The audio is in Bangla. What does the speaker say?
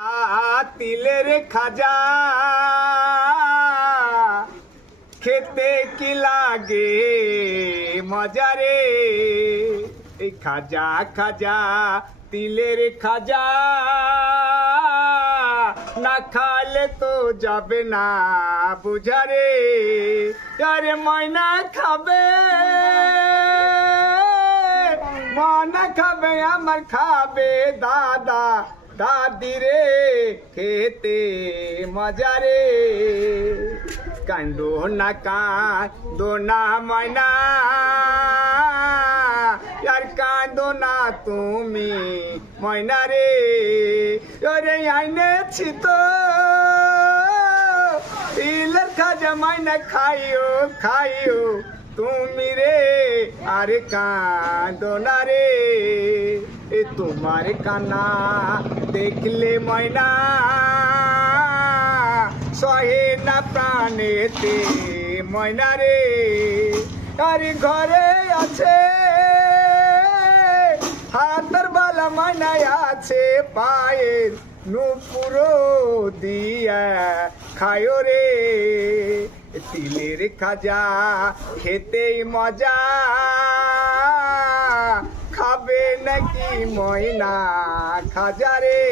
তিলের খাজা খেতে কি লাগে মজা রে। এই খাজা খাজা তিলের খাজা না খালে তো যাবে না বুঝা রে। আরে ময়না খাবে, ময়না খাবে আমার খাবে দাদা দাদি রে খেতে মজা রে। কান্দো না কান্দো না ময়না, আর কান্দো না তুমি ময়না রে। ওরে আইনেছি তো তিলের খাজা ময়না খাইও খাইও তুমি রে। আরে কান্দো না রে, এ তোমার কান্না দেখলে ময়না সহে না প্রাণেতে ময়না রে। আরে ঘরে আছে হাতের বালা ময়না আছে পায়ের নুপুরো দিয়া খায়ো রে। তিলের খাজা খেতেই মজা, খাবে নাকি ময়না খাজা রে।